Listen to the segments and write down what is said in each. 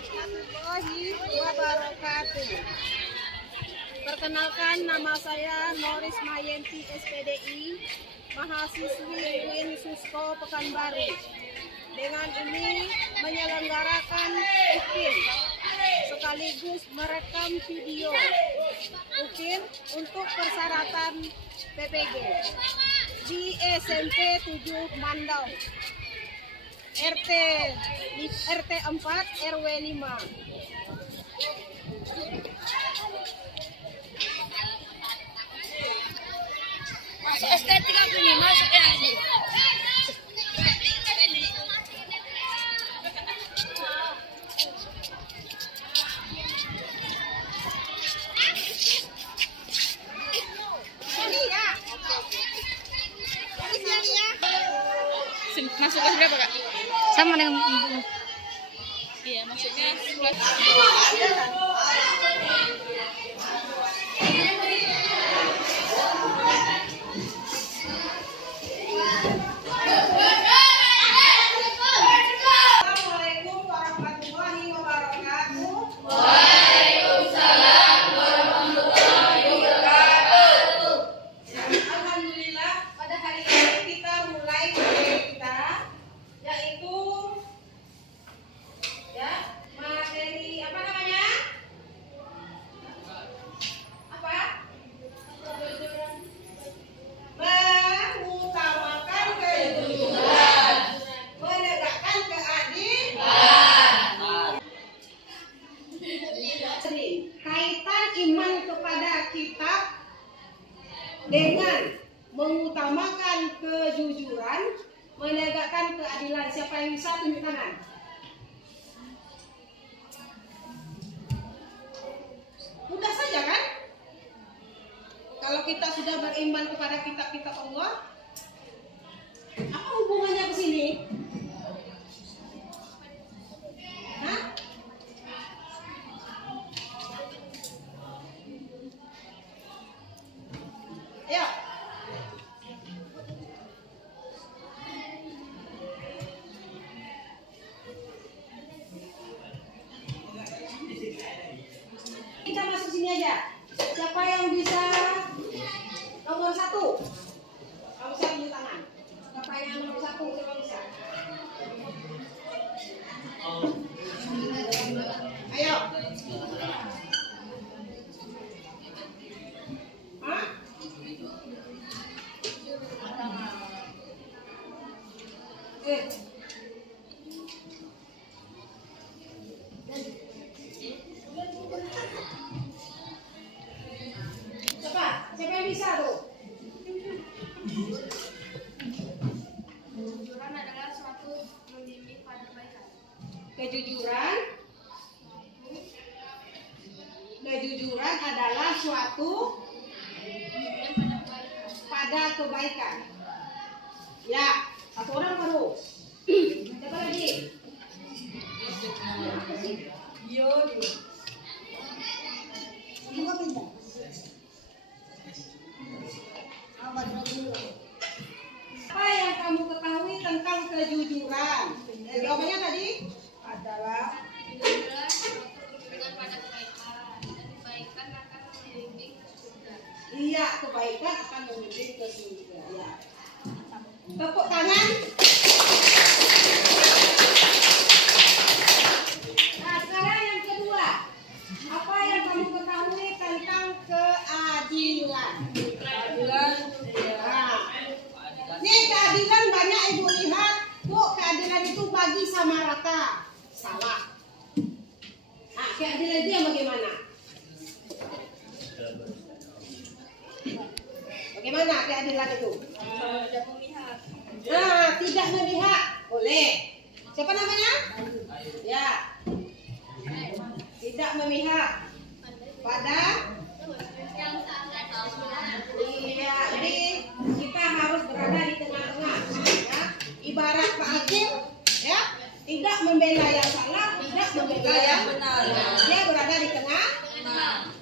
warahmatullahi wabarakatuh. Perkenalkan, nama saya Noris Mayenti SPDI, mahasiswi UIN Susko Pekanbaru. Dengan ini menyelenggarakan UKIN sekaligus merekam video UKIN untuk persyaratan PPG di SMP 7 Mandau, RT 4 RW 5. Masuk estetika ini, masuk ya ini. Masuk kelas berapa, Kak? Sama dengan Iya, masuknya kelas. Assalamualaikum warahmatullahi wabarakatuh. Waalaikumsalam warahmatullahi wabarakatuh. Alhamdulillah, pada hari ini kita mulai materi kita, yaitu materi apa namanya? Apa? Mengutamakan kejujuran, menegakkan keadilan. Kaitan iman kepada kitab dengan mengutamakan kejujuran, menegakkan keadilan. Siapa yang bisa tunjuk tangan? Mudah saja kan? Kalau kita sudah beriman kepada kitab-kitab Allah, apa hubungannya ke sini? Hah? Ayo. Kita masuk sini aja. Siapa yang bisa nomor 1? Kamu bisa tunjuk tangan. Siapa yang nomor 1? Siapa bisa? Ayo. Hah? Siapa yang bisa tuh? Kejujuran adalah suatu membimbing pada kebaikan. Kejujuran adalah suatu pada kebaikan. Ya, satu orang baru. Siapa lagi? Yo. Apa yang kamu ketahui tentang kejujuran? Jawabannya tadi adalah Dengan pada kebaikan, dan kebaikan akan membimbing ke surga. iya, kebaikan akan membimbing ke surga. Ya. Tepuk tangan. Nah, sekarang yang kedua. Apa yang kamu ketahui tentang keadilan? Keadilan. Nah, ini keadilan banyak ibu lihat. Bu, keadilan itu bagi sama rata. Salah. Nah, keadilan itu yang bagaimana? Bagaimana keadilan itu? Tidak memihak. Nah, tidak memihak. Boleh. Siapa namanya? Ya. Tidak memihak pada. Iya, jadi kita harus berada di tengah-tengah. Ya. Ibarat Pak Hakim, ya, tidak membela yang salah, tidak membela yang benar. Dia berada di tengah. Nah,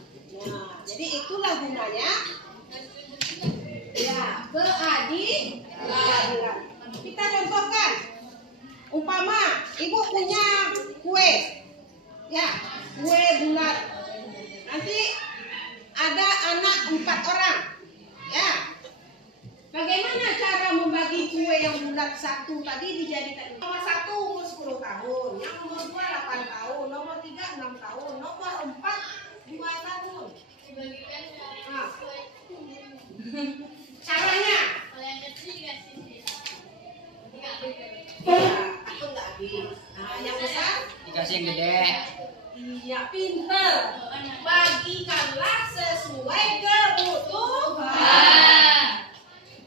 jadi itulah gunanya. Ya, keadilan. Kita contohkan, umpama ibu punya kue, Ya, kue bulat. Nanti ada anak 4 orang. Ya. Bagaimana cara membagi kue yang bulat satu tadi dijadikan? Nomor 1 umur 10 tahun, yang nomor 2 8 tahun, nomor 3 6 tahun, nomor 4 2 tahun. Nah. Caranya? Aku nggak habis. Nah, yang besar? Dikasih yang gede. Iya, pinter. Bagikanlah sesuai kebutuhan.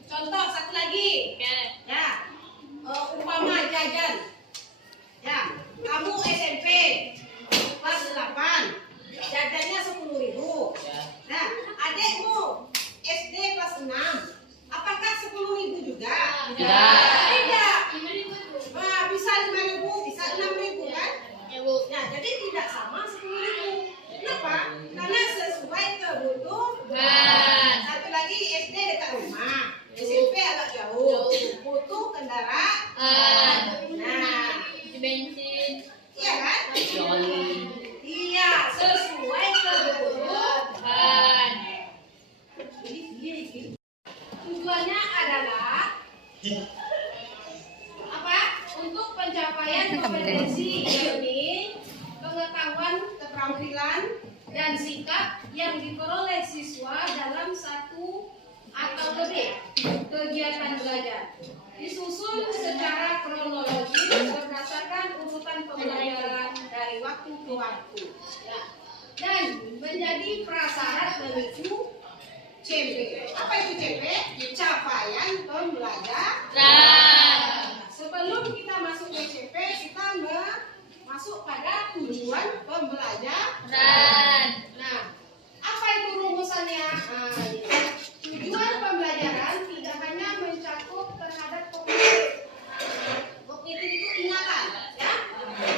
Contoh satu lagi. Ya, umpama jajan. Ya, kamu SMP kelas 8. Jajannya 10.000. Nah, adekmu SD kelas 6. Apakah 10.000 juga? Tidak. Nah, bisa 5.000, bisa 6.000 kan? Nah, jadi tidak sama 10.000. Kenapa? Karena sesuai kebutuhan. Satu lagi SD dekat rumah, SMP agak jauh, butuh kendaraan. Nah, bensin. iya kan? Iya, sesuai kebutuhan. Tujuannya adalah apa? Untuk pencapaian kompetensi ilmu, pengetahuan, keterampilan, dan sikap yang diperoleh siswa dalam satu atau lebih kegiatan belajar. Disusun secara kronologis berdasarkan urutan pembelajaran dari waktu ke waktu. Ya. Dan menjadi prasyarat menuju CP. Apa itu CP? Capaian pembelajaran. Sebelum kita masuk ke CP, kita masuk pada tujuan pembelajaran. Nah, apa itu rumusannya? Tujuan pembelajaran tidak hanya mencakup terhadap kognitif. Kognitif itu ingatan, ya,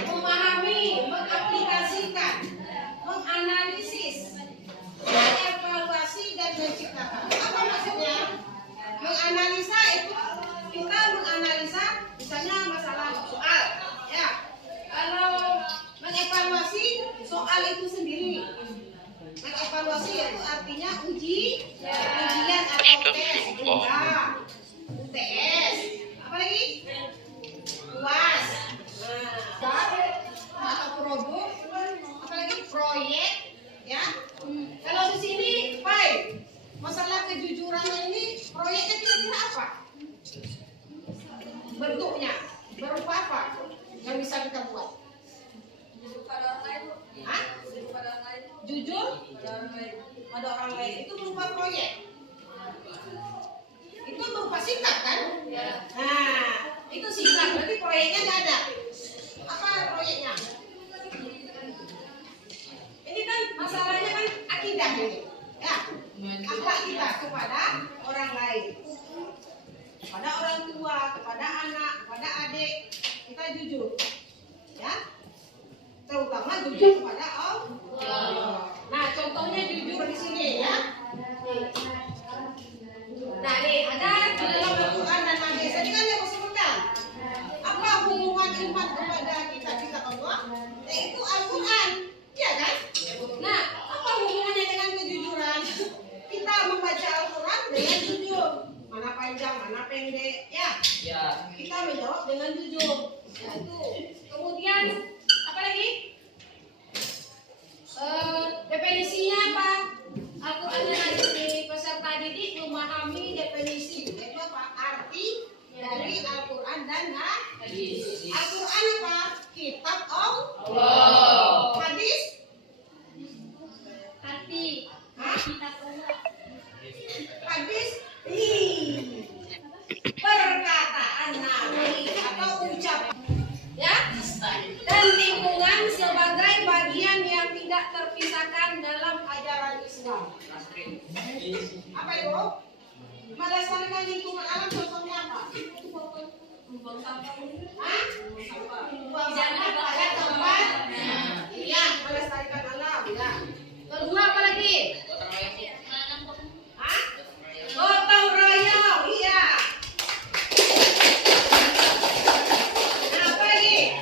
memahami, mengaplikasikan, menganalisis, mengevaluasi dan menciptakan. Apa maksudnya? Menganalisa itu kita menganalisa misalnya masalah soal, ya. Kalau mengevaluasi soal itu sendiri, mengevaluasi itu artinya ujian atau tes, UTS, apa lagi? UAS, atau produk, apa lagi? Proyek, ya. Kalau di sini, masalah kejujurannya ini proyeknya kira-kira apa? Bentuknya berupa apa yang bisa kita buat? Hah? Jujur pada orang lain itu berupa proyek. Itu berupa sikap kan? Nah, itu sikap berarti proyeknya nggak ada. Apa proyeknya? Ini kan masalahnya kan akidah ini. Ya, akhlak kita kepada orang lain, kepada orang tua, kepada anak, kepada adik, kita jujur, ya, terutama jujur kepada Allah. Nah, contohnya jujur di sini, ya. Nah, nih ada di dalam Al-Quran dan hadis. Tadi kan yang disebutkan apa hubungan iman kepada kita Allah, yaitu Al-Quran, ya kan? Nah, apa hubungannya dengan kejujuran? Kita membaca Al-Quran dengan jujur, mana panjang, mana pendek, ya. Kita menjawab dengan jujur. Ya, itu. Kemudian apa lagi? Definisinya apa? Al-Quran dan hadis ini peserta didik memahami definisi, yaitu apa? Arti dari Al-Quran dan hadis. Al-Quran apa? Kitab Allah. Hadis? Hati. Hah? Kita keluar. Hadis? Perkataan Nabi atau ucapan, ya. Dan lingkungan sebagai bagian yang tidak terpisahkan dalam ajaran Islam. Apa itu? Melestarikan lingkungan alam contohnya apa? Buang sampah. Hah? Buang sampah pada tempat. Iya, melestarikan alam. Ya. Kedua apa lagi? Hah? Gotong royong. Iya. Nah, apa lagi?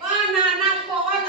Menanam pohon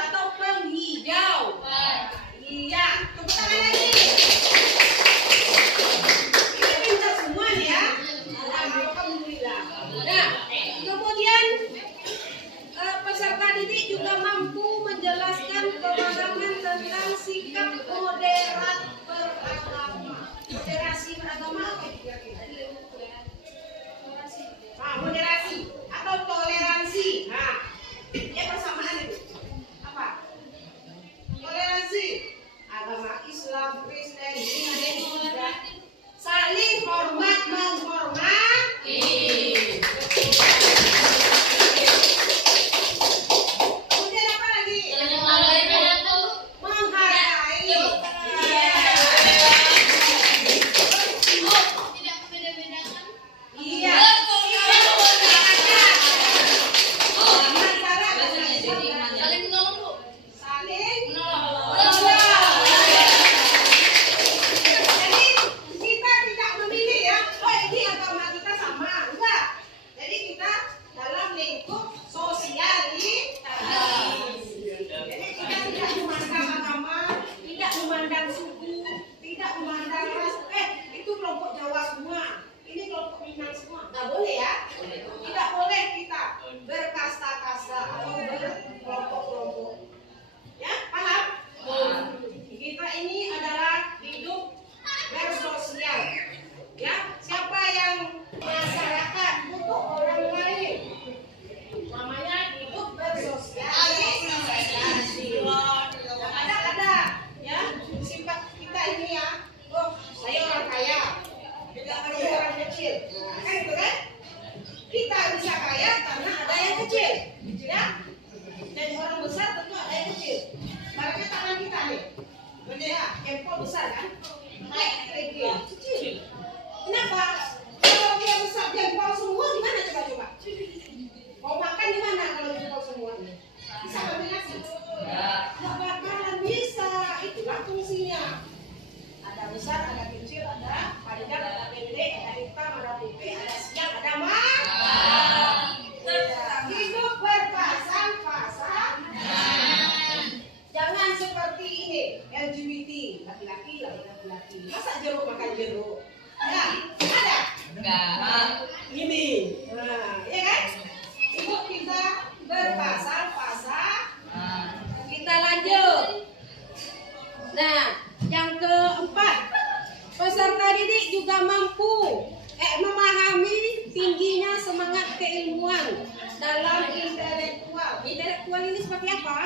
dalam intelektual. Intelektual ini seperti apa?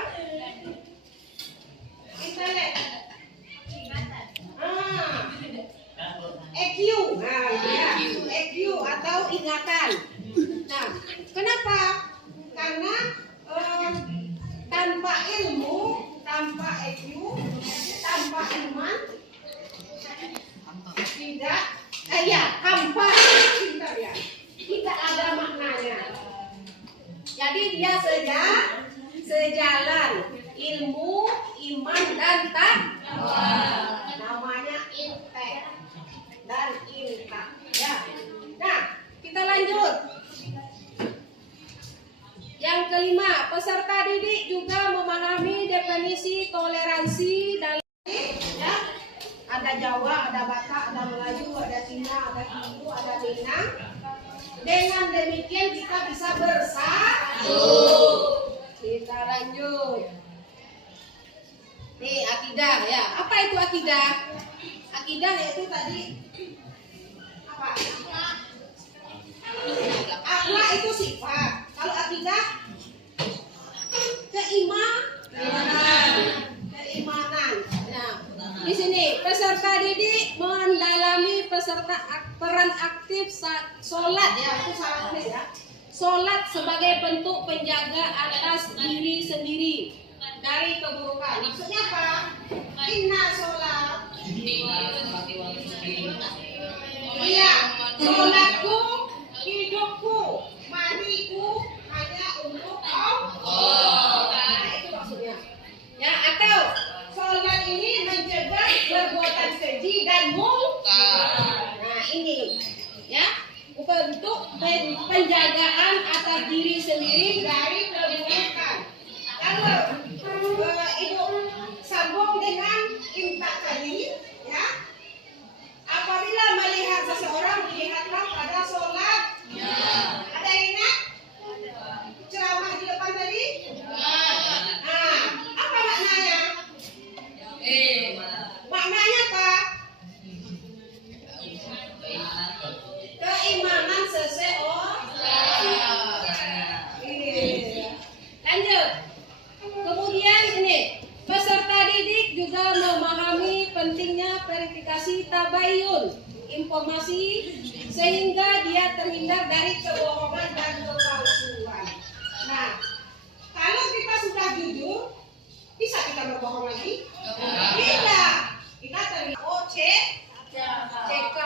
Intelek. EQ. Nah, ya. EQ atau ingatan. Nah, kenapa? Karena tanpa ilmu, tanpa EQ, tanpa iman, tidak, hampa, tidak ada maknanya. Jadi dia sejalan ilmu, iman dan takwa. Namanya intek dan intak. Ya. Nah, kita lanjut. Yang kelima, peserta didik juga memahami definisi toleransi dan ya. Ada Jawa, ada Batak, ada Melayu, ada Cina, ada Hindu, ada Minang. Dengan demikian kita bisa bersatu. Kita lanjut. Nih, akidah ya. Apa itu akidah? Akidah yaitu tadi apa? Akhlak itu sifat. Kalau akidah keimanan. Nah, di sini peserta didik mendalami peran aktif sholat ya, itu salah tulis ya. Sholat sebagai bentuk penjaga atas diri sendiri dari keburukan. Maksudnya apa? Inna sholat. Iya, sholatku, hidupku, mandiku hanya untuk Allah. Nah, itu maksudnya. Ya, atau sholat ini mencegah perbuatan keji dan munkar. Nah, ini ya, untuk penjagaan atas diri sendiri dari keburukan. Kalau itu sambung dengan imtak tadi, ya. Apabila melihat seseorang, lihatlah pada sholat. Ya. Ada yang ingat ceramah di depan tadi? Nah, apa maknanya? Maknanya apa? Keimanan seseorang. Lanjut. Kemudian ini, peserta didik juga memahami pentingnya verifikasi tabayun informasi sehingga dia terhindar dari kebohongan dan kepalsuan. Nah, kalau kita sudah jujur, bisa kita berbohong lagi? Tidak. Kita terhindar CK.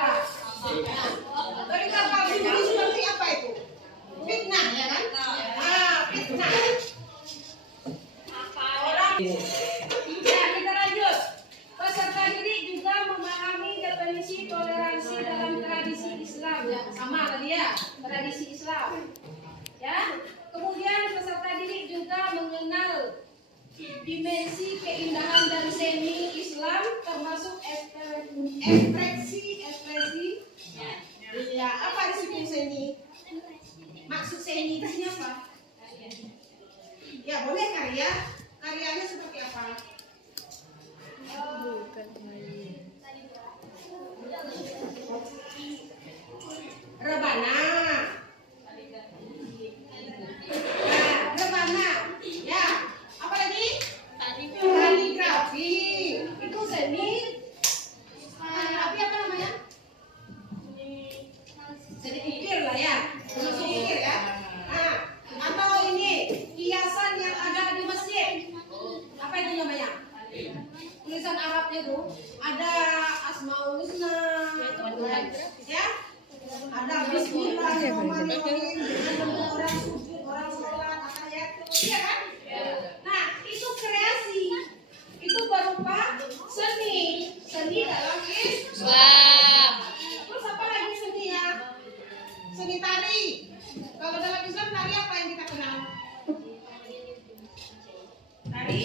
Berita palsu ini seperti apa itu? Fitnah, ya kan? Fitnah. Ya, kita lanjut. Peserta didik juga memahami definisi toleransi dalam tradisi Islam. Ya, sama tadi ya, tradisi Islam. Ya. Kemudian peserta didik juga mengenal dimensi keindahan dan seni Islam termasuk ekspresi. Ya, apa disitu seni? Maksud seni itu apa? Ya, boleh karya. Karyanya seperti apa? Rebana. Rebana. Ya. Apa lagi? Kaligrafi. Itu seni. Kaligrafi apa namanya? Seni ukir lah ya. Seni ukir ya. Nah, atau ini hiasan yang ada di masjid. Apa itu namanya? Tulisan Arabnya itu ada Asmaul Husna, ya, ada Bismillahirrahmanirrahim, ada orang sujud, orang sholat, ayat, iya kan? Nah, itu kreasi, itu berupa seni dalam Islam. Terus apa lagi seni ya? Seni tari. Kalau dalam Islam tari apa yang kita kenal? Tari?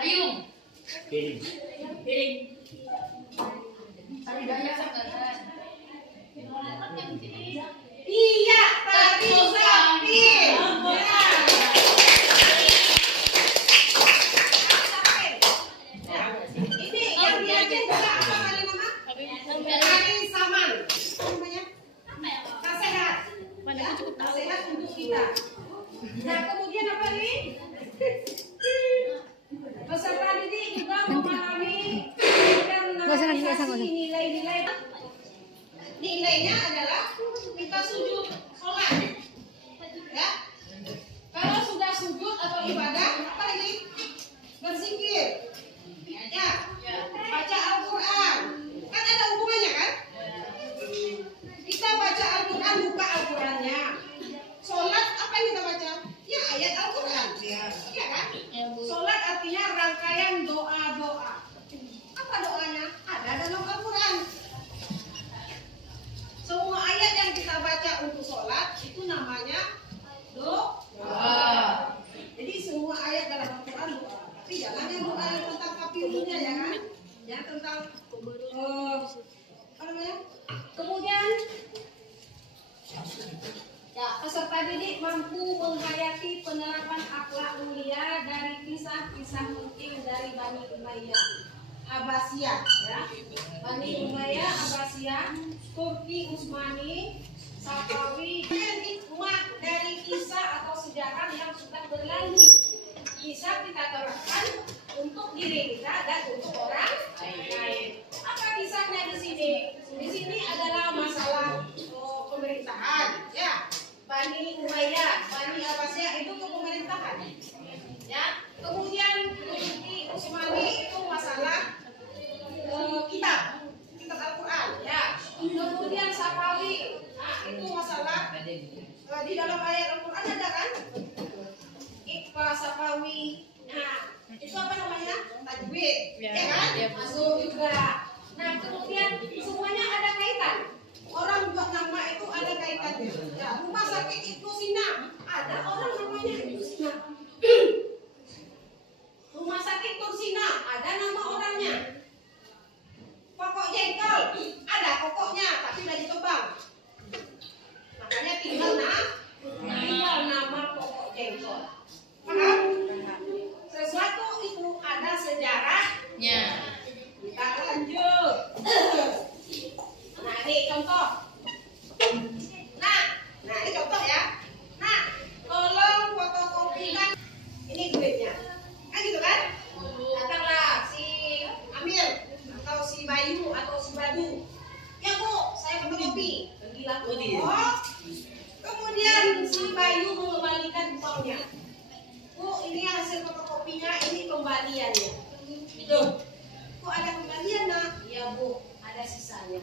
Layung. Piring. Tari Dayak. Iya, tari samping. Ini yang diajarkan kita. Nah, kemudian apa lagi? Peserta didik juga memahami dan menganalisasi nilai-nilai. Nilainya adalah kita sujud sholat. Ya. Kalau sudah sujud atau ibadah, apa lagi? Berzikir. Ya. Baca Al-Quran. Kan ada hubungannya kan? Kita baca Al-Quran, buka Al-Qurannya. Sholat apa yang kita baca? Ya ayat Al-Quran. Ya kan? Sholat artinya rangkaian doa-doa. Apa doanya? Ada dalam Al-Quran. Semua ayat yang kita baca untuk sholat itu namanya doa. Jadi semua ayat dalam Al-Quran doa. Tapi jangan yang doa yang tentang kapirunya ya kan? Yang tentang apa namanya? Kemudian ya, peserta didik mampu menghayati penerapan akhlak mulia dari kisah-kisah penting dari Bani Umayyah Abbasiyah, ya. Bani Umayyah Abbasiyah, Turki Utsmani, Safawi, dan hikmah dari kisah atau sejarah yang sudah berlalu bisa kita terapkan untuk diri kita dan untuk orang lain. Apa kisahnya di sini? Di sini adalah masalah pemerintahan, ya. Bani Umayyah, Bani Abbasiyah itu ke pemerintahan, ya. Kemudian Turki Utsmani itu masalah kitab Al-Quran, ya. Kemudian Safawi, nah itu masalah di dalam ayat Al-Quran ada kan? Iqfa Safawi, nah itu apa namanya? Tajwid, ya kan? Masuk juga. Nah kemudian semuanya ada kaitan. Orang buat nama itu ada kaitannya. Ya, rumah sakit Ibnu Sina, ada orang namanya Ibnu Sina. Rumah sakit Tursina, ada nama orangnya. Pokok jengkol, ada pokoknya, tapi udah ditebang. Makanya tinggal nama pokok jengkol. Paham? Sesuatu itu ada sejarahnya. Kita lanjut. Nah ini contoh. Nah ini contoh ya. Nah, tolong fotokopikan ini duitnya. Kan gitu kan? Datanglah si Amir atau si Bayu atau si Badu. Ya Bu, saya fotokopi. Pergilah ke toko. Kemudian si Bayu mengembalikan uangnya. Bu, ini hasil fotokopinya, ini kembaliannya. Loh, kok ada kembalian nak? Iya Bu, ada sisanya.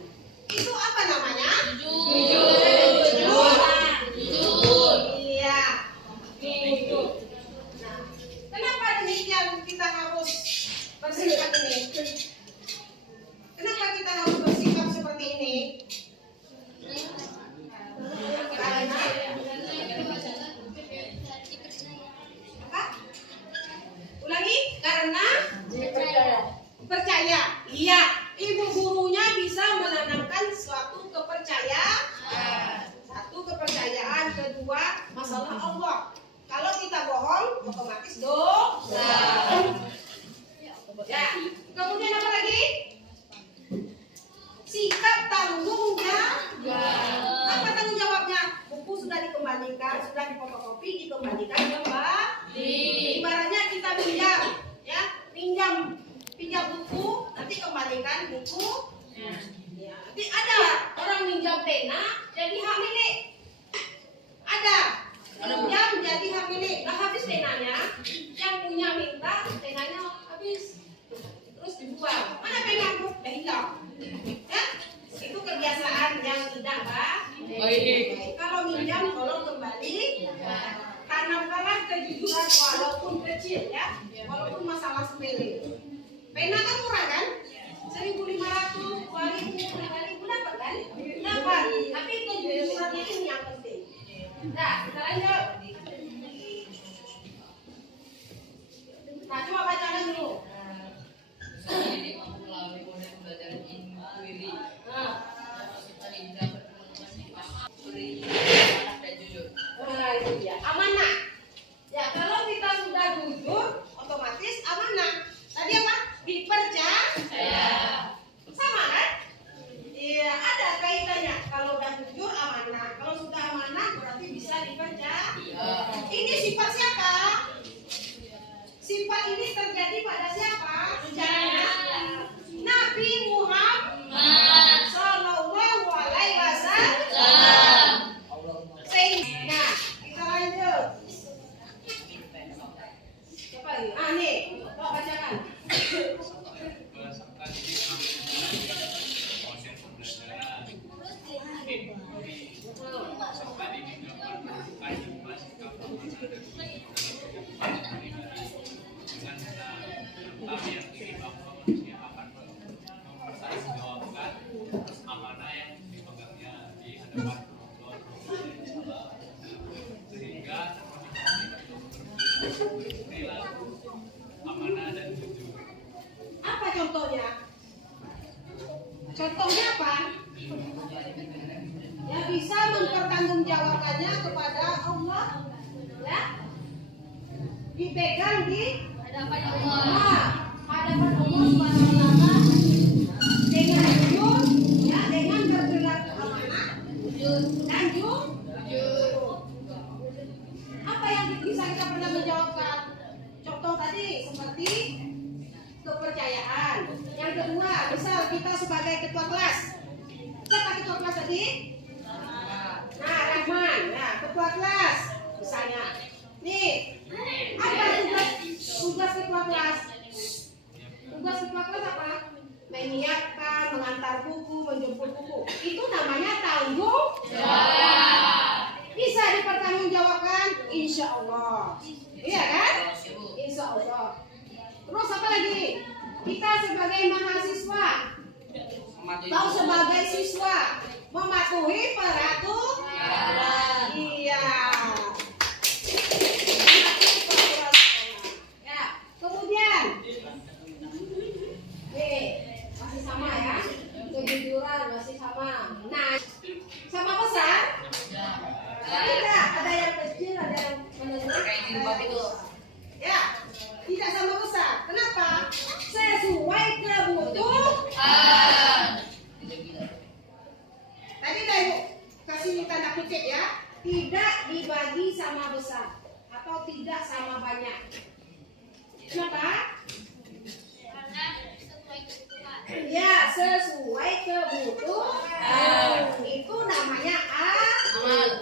Itu apa namanya? Jujur. Iya. Jujur. Nah, kenapa demikian kita harus bersikap ini? Kenapa kita harus bersikap seperti ini? Apa? Ulangi? Karena percaya. Iya, ibu gurunya bisa menanamkan suatu kepercayaan. Satu kepercayaan, kedua masalah Allah. Kalau kita bohong, otomatis dosa. Ya, kemudian apa lagi? Sikap tanggung jawab. Apa tanggung jawabnya? Buku sudah dikembalikan, sudah difotokopi, dikembalikan kembali. Ibaratnya kita pinjam, ya, pinjam buku, nanti kembalikan buku. Ya, nanti ada orang minjam pena jadi hak milik. Ada pinjam jadi hak milik. Nah habis penanya, yang punya minta penanya habis, terus dibuang. Mana penaku? Hilang. Ya, itu kebiasaan yang tidak baik. Kalau minjam tolong kembali. Tanamkanlah kejujuran walaupun kecil, ya, walaupun masalah sepele. Pena kan murah kan? 1.500, 2.000, 5.000 dapat kan? Dapat. Tapi kejujuran Contohnya apa? Ya bisa mempertanggungjawabkannya kepada Allah. Ya. Dipegang di Hadapan Allah. Allah. Hadapan Allah Subhanahu wa taala dengan jujur, ya, dengan berperilaku amanah dan jujur. Apa yang bisa kita pertanggungjawabkan? Contoh tadi seperti kepercayaan. Yang kedua, misal kita sebagai ketua kelas. Siapa ketua kelas tadi? Nah, Rahman. Nah, ketua kelas misalnya. Nih, apa tugas ketua kelas? Tugas ketua kelas apa? Menyiapkan, mengantar buku, menjemput buku. Itu namanya tanggung jawab. Bisa dipertanggungjawabkan, insya Allah. Iya kan? Insya Allah. Terus apa lagi? Kita sebagai mahasiswa atau sebagai siswa mematuhi peraturan. Iya. Ya. Kemudian, nih masih sama ya, kejujuran masih sama. Nah, sama besar? Tidak, ada yang kecil, ada yang menengah. Ya, tidak sama besar. Kenapa? Sesuai kebutuhan. Tadi saya kasih tanda kutip ya, tidak dibagi sama besar atau tidak sama banyak. Kenapa? Karena sesuai kebutuhan. Ya, sesuai kebutuhan. Itu namanya adil.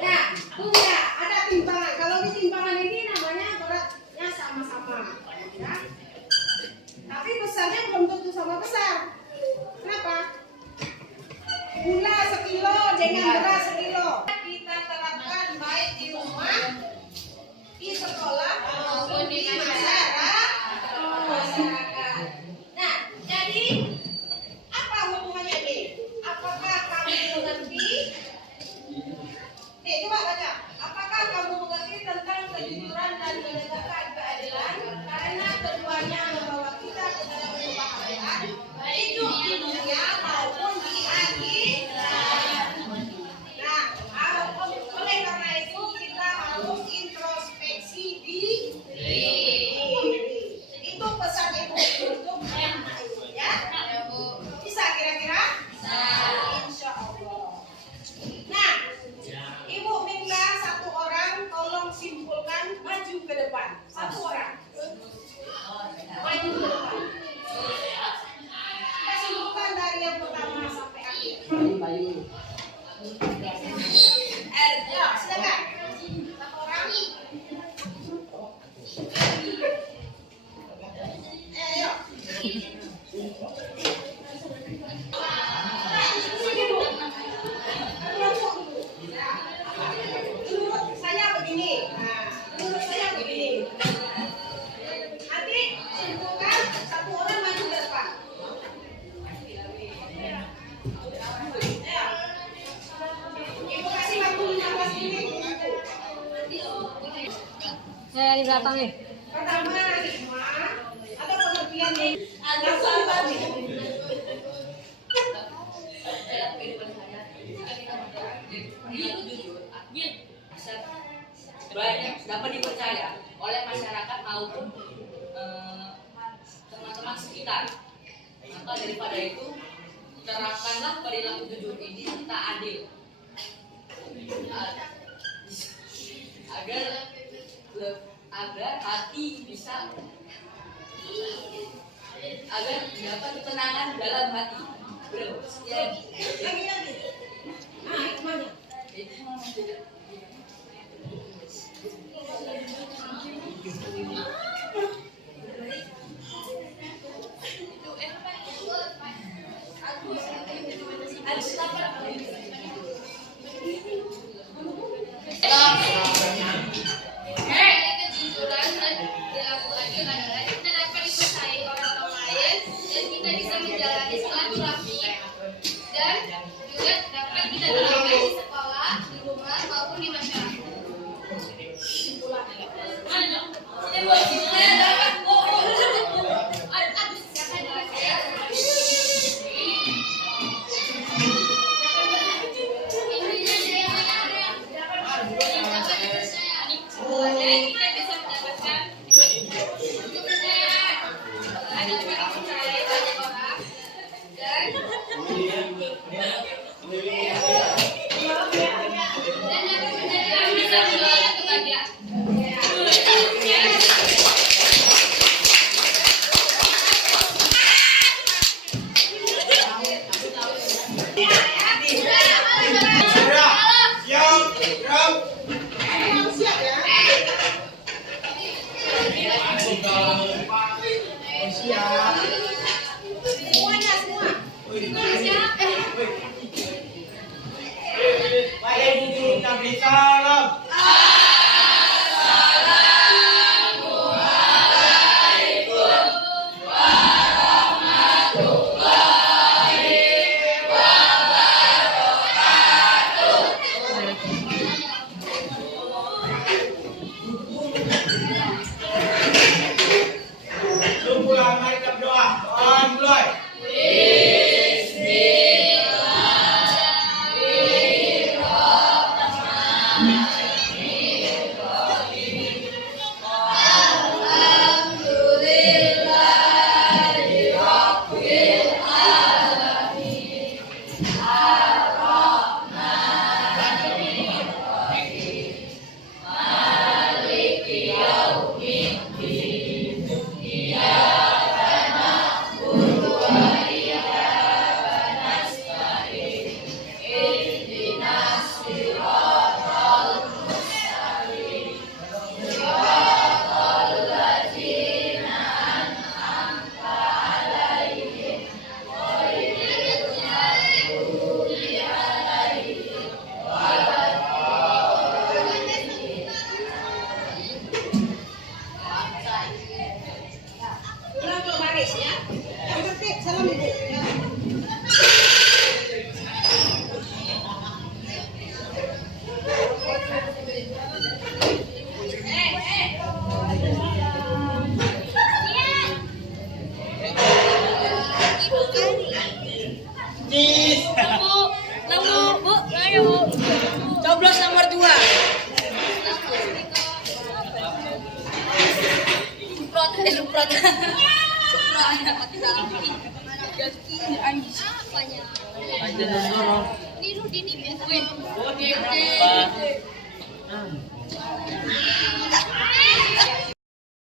Ya, tunggu ya, ada timbangan. Kalau di timbangan ini namanya beratnya sama-sama. Ya. Tapi besarnya belum tentu sama besar. Kenapa? Gula sekilo dengan beras sekilo. Kita terapkan baik di rumah, di sekolah, maupun di masyarakat. Nah, jadi apa hubungannya nih? Apakah kamu mengerti? Nih, coba baca. Apakah kamu mengerti tentang kejujuran dan menegakkan keadilan? Karena keduanya membawa kita ke dalam kebahagiaan, baik di dunia maupun di akhirat. Nah, oleh karena itu kita harus introspeksi diri. Itu pesan ibu untuk yang lain, ya. Bisa kira-kira? Insya Allah. Nah, ibu minta satu orang tolong simpulkan maju ke depan. Satu orang. Maju ke depan. Kita simpulkan dari yang pertama sampai akhir. Ya, silakan. Satu orang. Ayo. Menurut saya begini. Nanti simpulkan satu orang maju ke depan. Ayo. Ibu kasih waktu 15 menit. Saya di belakang nih. Pertama, hikmah atau pengertian nih. Langsung tadi. Dapat dipercaya oleh masyarakat maupun teman-teman sekitar. Maka daripada itu terapkanlah perilaku jujur ini serta adil agar hati bisa agar dapat ketenangan dalam hati. Lagi. Nah, hikmahnya. Kejujuran dan perilaku adil adalah kita dapat dipercayai orang lain dan kita bisa menjalani silaturahmi dan juga dapat kita terapkan di sekolah, di rumah maupun di masyarakat. Siap. Semuanya semua. Waalaikumsalam Nabi salam. Lumpulan mari kita berdoa. Doa mulai. Ulang ke baris ya. Yang penting salam ibu. Ya. Cheese. Bu, ayo Bu. Coblos nomor 2. Semprot. Ini Rudi nih biasa.